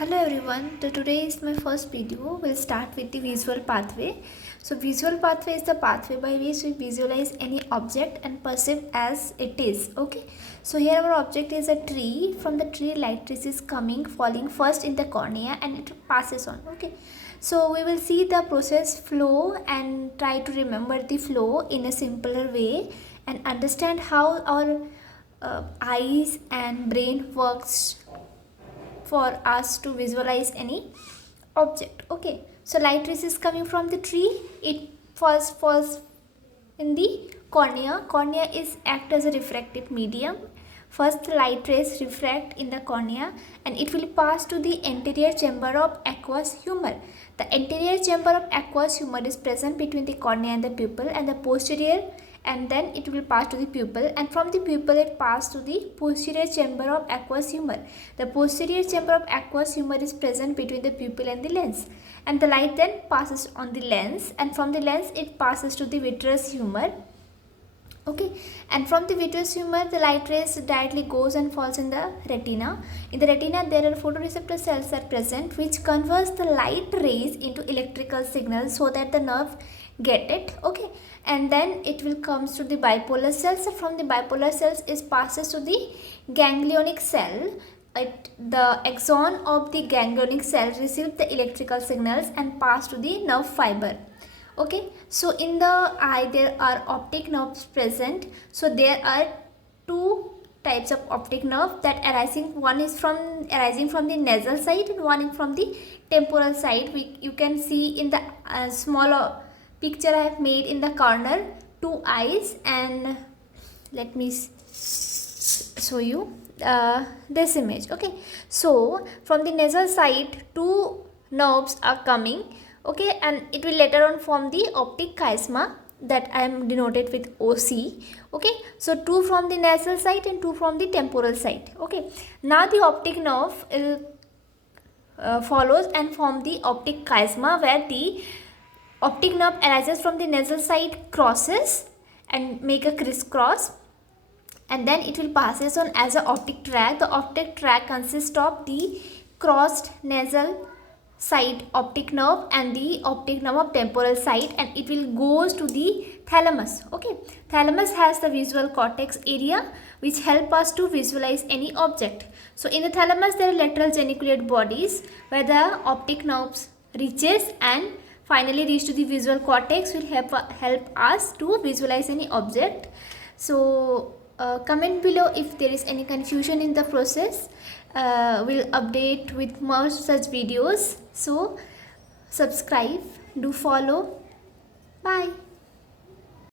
Hello everyone, today is my first video. We'll start with the visual pathway. So visual pathway is the pathway by which we visualize any object and perceive as it is. Okay, so here our object is a tree. From the tree light rays is coming, falling first in the cornea and it passes on. Okay, so we will see the process flow and try to remember the flow in a simpler way and understand how our eyes and brain works for us to visualize any object. Okay, so light rays is coming from the tree. It falls in the cornea is act as a refractive medium. First the light rays refract in the cornea and it will pass to the anterior chamber of aqueous humor. The anterior chamber of aqueous humor is present between the cornea and the pupil, and the posterior, and then it will pass to the pupil, and from the pupil it passes to the posterior chamber of aqueous humor. The posterior chamber of aqueous humor is present between the pupil and the lens, and the light then passes on the lens, and from the lens it passes to the vitreous humor. Okay, and from the vitreous humor the light rays directly goes and falls in the retina. In the retina there are photoreceptor cells are present which converts the light rays into electrical signals so that the nerve get it. Okay, and then it will comes to the bipolar cells. From the bipolar cells it passes to the ganglionic cell. The axon of the ganglionic cell receives the electrical signals and pass to the nerve fiber. Okay, so in the eye there are optic nerves present. So there are two types of optic nerve that arising. One is arising from the nasal side and one is from the temporal side. You can see in the smaller picture I have made in the corner two eyes, and let me show you this image. Okay, so from the nasal side two nerves are coming. Okay, and it will later on form the optic chiasma that I am denoted with OC. Okay, so two from the nasal side and two from the temporal side. Okay, now the optic nerve follows and form the optic chiasma, where the optic nerve arises from the nasal side, crosses and make a crisscross, and then it will passes on as a optic tract. The optic tract consists of the crossed nasal side optic nerve and the optic nerve of temporal side, and it will goes to the thalamus. Okay, thalamus has the visual cortex area which help us to visualize any object. So in the thalamus there are lateral geniculate bodies where the optic nerves reaches and finally reach to the visual cortex, will help us to visualize any object. So comment below if there is any confusion in the process. We'll update with more such videos, so subscribe, do follow. Bye.